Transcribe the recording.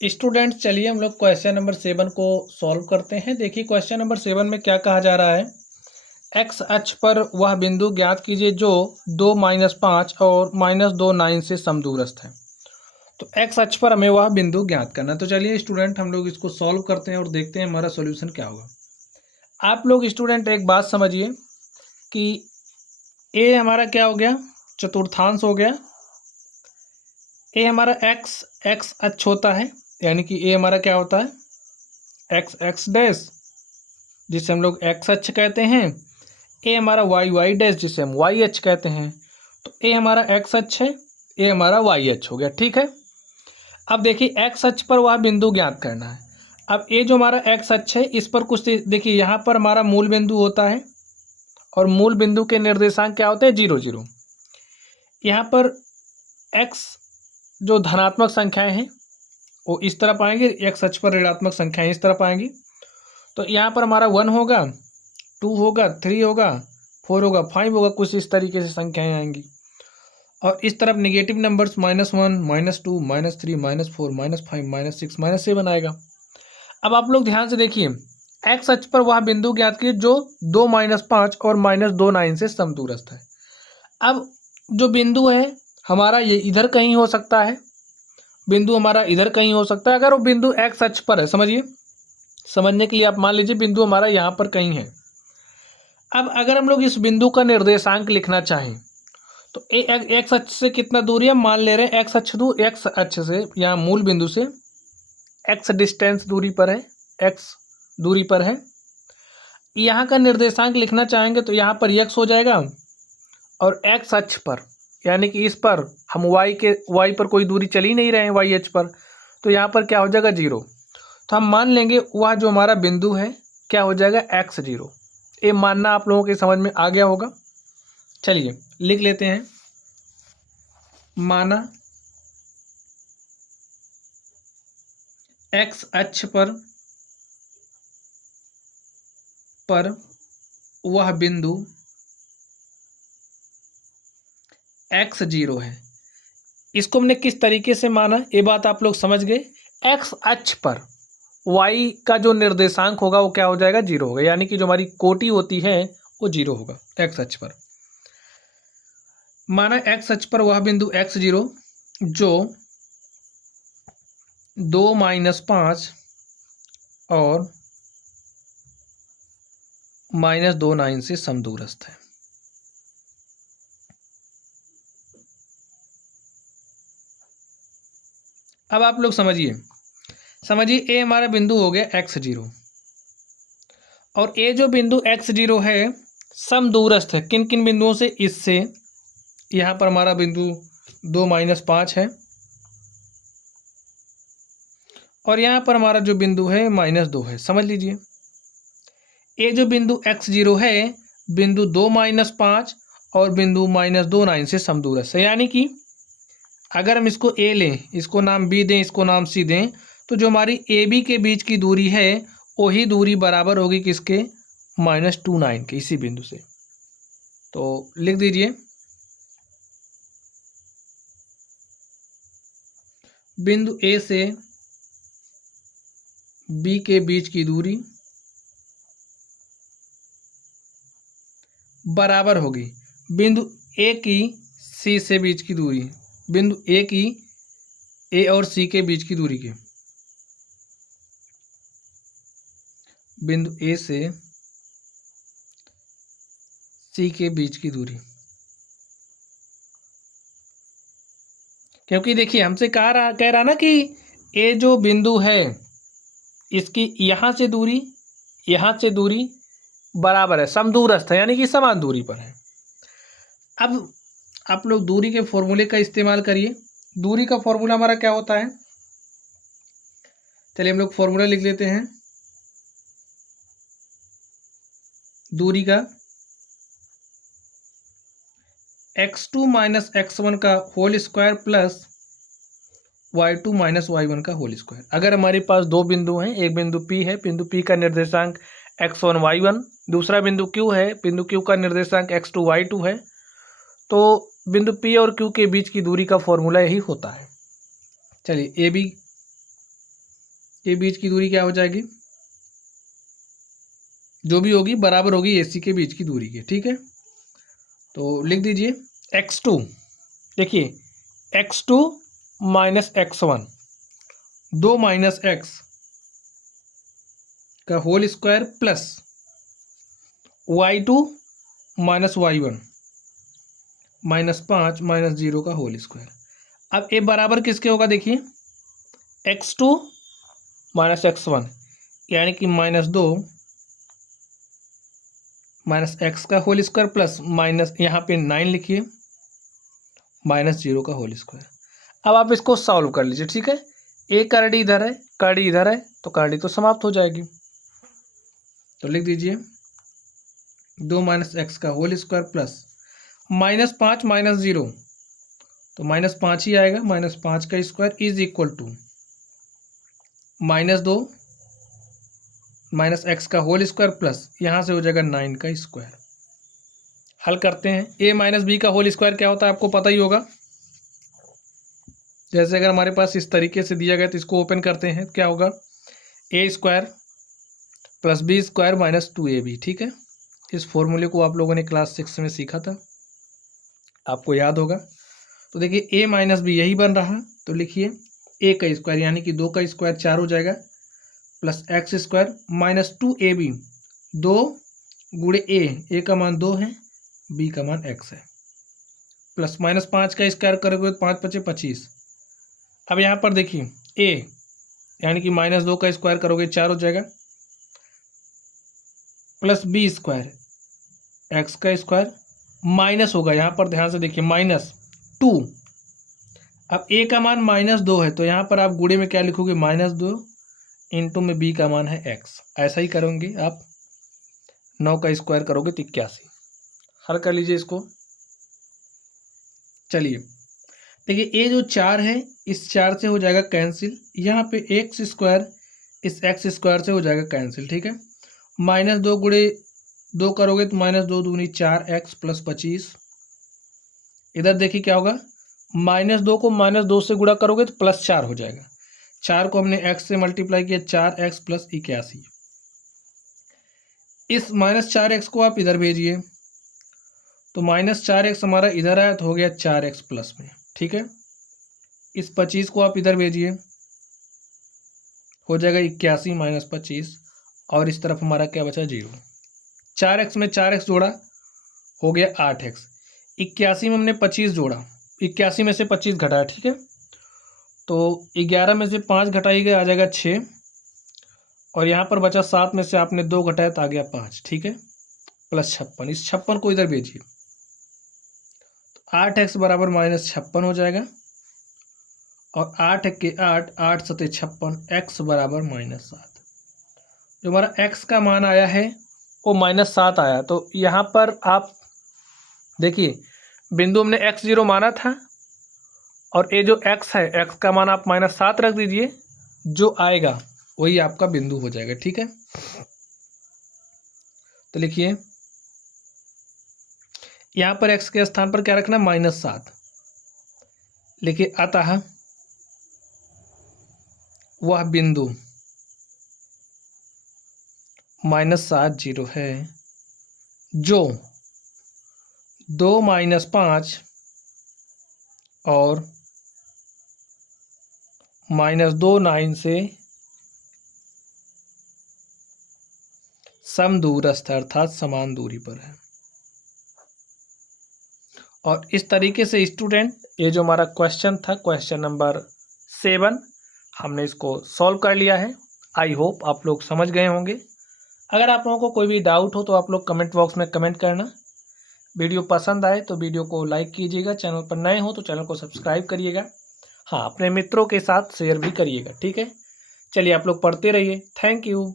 Student चलिए हम लोग क्वेश्चन नंबर 7 को सॉल्व करते हैं। देखिए क्वेश्चन नंबर 7 में क्या कहा जा रहा है, एक्स अक्ष पर वह बिंदु ज्ञात कीजिए जो 2-5 और -2 9 से समदूरस्थ है। तो एक्स अक्ष पर हमें वह बिंदु ज्ञात करना है। तो चलिए स्टूडेंट हम लोग इसको सॉल्व करते हैं और देखते हैं हमारा सॉल्यूशन क्या होगा। आप लोग स्टूडेंट एक बात समझिए कि ए हमारा क्या हो गया, चतुर्थांश हो गया। ए हमारा एक्स अक्ष होता है, यानी कि ए हमारा क्या होता है, एक्स डैश, जिसे हम लोग एक्स अक्ष कहते हैं। ए हमारा वाई डैश, जिसे हम वाई अक्ष कहते हैं। तो ए हमारा एक्स अक्ष है, ए हमारा वाई अक्ष हो गया। ठीक है, अब देखिए एक्स अक्ष पर वह बिंदु ज्ञात करना है। अब ए जो हमारा एक्स अक्ष है, इस पर कुछ देखिए, यहाँ पर हमारा मूल बिंदु होता है और मूल बिंदु के निर्देशांक क्या होते हैं, 0 0। यहाँ पर एक्स जो धनात्मक संख्याएं हैं वो इस तरफ आएंगे, एक्स अक्ष पर ऋणात्मक संख्याएं इस तरफ आएंगी। तो यहाँ पर हमारा 1 होगा, 2 होगा, 3 होगा, 4 होगा, 5 होगा, कुछ इस तरीके से संख्याएं आएंगी। और इस तरफ नेगेटिव नंबर्स -1, -2, -3, -4, -5, -6, -7 आएगा। अब आप लोग ध्यान से देखिए, एक्स अक्ष पर वह बिंदु ज्ञात कीजिए जो 2-5 और -2 9 से समदूरस्थ है। अब जो बिंदु है हमारा ये इधर कहीं हो सकता है, बिंदु हमारा इधर कहीं हो सकता है। अगर वो बिंदु एक्स अक्ष पर है, समझिए, समझने के लिए आप मान लीजिए बिंदु हमारा यहाँ पर कहीं है। अब अगर हम लोग इस बिंदु का निर्देशांक लिखना चाहें तो एक्स अक्ष से कितना दूरी है, मान ले रहे हैं एक्स अक्ष से, यहाँ मूल बिंदु से एक्स डिस्टेंस दूरी पर है, एक्स दूरी पर है। यहाँ का निर्देशांक लिखना चाहेंगे तो यहाँ पर एक्स हो जाएगा, और एक्स अक्ष पर यानी कि इस पर हम वाई पर कोई दूरी चल ही नहीं रहे हैं, वाई अक्ष पर, तो यहाँ पर क्या हो जाएगा, 0। तो हम मान लेंगे वह जो हमारा बिंदु है क्या हो जाएगा, x0। ये मानना आप लोगों के समझ में आ गया होगा। चलिए लिख लेते हैं, माना x अक्ष पर वह बिंदु x0 है। इसको हमने किस तरीके से माना, ये बात आप लोग समझ गए। x अक्ष पर y का जो निर्देशांक होगा वो क्या हो जाएगा, 0 होगा, यानी कि जो हमारी कोटि होती है वो 0 होगा x अक्ष पर। माना x अक्ष पर वह बिंदु x0 जो 2-5 और -2 9 से समदूरस्थ है। अब आप लोग समझिए ए हमारा बिंदु हो गया x0, और ए जो बिंदु x0 है समदूरस्थ है किन किन बिंदुओं से, इससे, यहाँ पर हमारा बिंदु 2-5 है, और यहाँ पर हमारा जो बिंदु है -2 है। समझ लीजिए, ये जो बिंदु x0 है, बिंदु 2-5 और बिंदु -2 9 से समदूरस्थ है। यानी कि अगर हम इसको a लें, इसको नाम b दें, इसको नाम c दें, तो जो हमारी ए बी के बीच की दूरी है वही दूरी बराबर होगी किसके, -2 9 के, इसी बिंदु से। तो लिख दीजिए, बिंदु ए से बी के बीच की दूरी बराबर होगी बिंदु ए की सी से बीच की दूरी, बिंदु ए की ए और सी के बीच की दूरी के, बिंदु ए से सी के बीच की दूरी। क्योंकि देखिए हमसे कह रहा ना कि ए जो बिंदु है इसकी यहाँ से दूरी बराबर है, समदूरस्थ है, यानी कि समान दूरी पर है। अब आप लोग दूरी के फॉर्मूले का इस्तेमाल करिए। दूरी का फॉर्मूला हमारा क्या होता है, चलिए हम लोग फॉर्मूला लिख लेते हैं। दूरी का x2 - x1 का whole square plus y2 - y1 का होल स्क्वायर। अगर हमारे पास दो बिंदु हैं, एक बिंदु P है, बिंदु P का निर्देशांक x1 y1, दूसरा बिंदु Q है, बिंदु Q का निर्देशांक x2 y2 है, तो बिंदु P और Q के बीच की दूरी का फॉर्मूला यही होता है। चलिए ए बी के बीच की दूरी क्या हो जाएगी, जो भी होगी बराबर होगी AC के बीच की दूरी के। ठीक है, तो लिख दीजिए x2, देखिए x2 minus x1, 2 minus x का whole square plus y2 minus y1 minus 5 minus 0 का होल स्क्वायर। अब ए बराबर किसके होगा, देखिए x2 माइनस x1 यानी कि -2 माइनस x का होल स्क्वायर प्लस माइनस यहाँ पे 9 लिखिए माइनस 0 का होल स्क्वायर। अब आप इसको सॉल्व कर लीजिए। ठीक है, एक करड़ी इधर है, करड़ी इधर है, तो करड़ी तो समाप्त हो जाएगी। तो लिख दीजिए 2 माइनस x का होल स्क्वायर प्लस -5 माइनस 0, तो -5 ही आएगा, -5 का square is equal to -2 minus x का होल स्क्वायर प्लस यहाँ से हो जाएगा 9 का स्क्वायर। हल करते हैं। a माइनस बी का होल स्क्वायर क्या होता है आपको पता ही होगा। जैसे अगर हमारे पास इस तरीके से दिया गया तो इसको ओपन करते हैं, क्या होगा a square plus B square minus 2ab। ठीक है, इस फॉर्मूले को आप लोगों ने क्लास 6 में सीखा था, आपको याद होगा। तो देखिए a माइनस बी यही बन रहा, तो लिखिए a का स्क्वायर यानी कि 2 का स्क्वायर 4 हो जाएगा plus x square minus 2ab, 2 गुणे a का मान 2 है, b का मान x है, प्लस -5 का स्क्वायर करोगे तो 5 × 5 = 25। अब यहाँ पर देखिए a यानी कि -2 का स्क्वायर करोगे 4 हो जाएगा प्लस b स्क्वायर x का स्क्वायर माइनस होगा, यहाँ पर ध्यान से देखिए -2। अब a का मान -2 है तो यहाँ पर आप गुणे में क्या लिखोगे, -2 इंटू में b का मान है x। ऐसा ही करोगे आप, 9 का स्क्वायर करोगे तो 81। हल कर लीजिए इसको। चलिए देखिए a जो 4 है इस 4 से हो जाएगा कैंसिल, यहाँ पे x स्क्वायर इस x स्क्वायर से हो जाएगा कैंसिल। ठीक है, -2 गुणे 2 करोगे तो -2 दूनी 4x प्लस 25। इधर देखिए क्या होगा, -2 को -2 से गुणा करोगे तो +4 हो जाएगा, 4 को हमने x से मल्टीप्लाई किया 4x प्लस 81। इस -4x को आप इधर भेजिए तो -4x हमारा इधर आया तो हो गया 4x प्लस में। ठीक है, इस 25 को आप इधर भेजिए हो जाएगा 81 माइनस 25 और इस तरफ हमारा क्या बचा 0। 4x में 4x जोड़ा हो गया 8x, 81 में हमने 25 जोड़ा, 81 में से 25 घटाया। ठीक है, तो 11 में से 5 घटाइएगा आ जाएगा 6 और यहाँ पर बचा 7 में से आपने 2 घटाया तो आ गया 5। ठीक है, प्लस 56, इस 56 को इधर भेजिए तो 8x बराबर -56 हो जाएगा और 8 के 8, 8 × 7 = 56, x बराबर -7। जो हमारा x का मान आया है वो -7 आया। तो यहाँ पर आप देखिए बिंदु हमने x0 माना था और ये जो x है x का मान आप -7 रख दीजिए, जो आएगा वही आपका बिंदु हो जाएगा। ठीक है, तो लिखिए यहाँ पर x के स्थान पर क्या रखना, -7 लिखिए। अतः वह बिंदु -7 0 है जो 2 - 5 और -2 9 से समदूरस्थ अर्थात समान दूरी पर है। और इस तरीके से स्टूडेंट ये जो हमारा क्वेश्चन था, क्वेश्चन नंबर 7, हमने इसको सॉल्व कर लिया है। आई होप आप लोग समझ गए होंगे। अगर आप लोगों को कोई भी डाउट हो तो आप लोग कमेंट बॉक्स में कमेंट करना। वीडियो पसंद आए तो वीडियो को लाइक कीजिएगा, चैनल पर नए हो तो चैनल को सब्सक्राइब करिएगा, हाँ अपने मित्रों के साथ शेयर भी करिएगा। ठीक है, चलिए आप लोग पढ़ते रहिए। Thank you.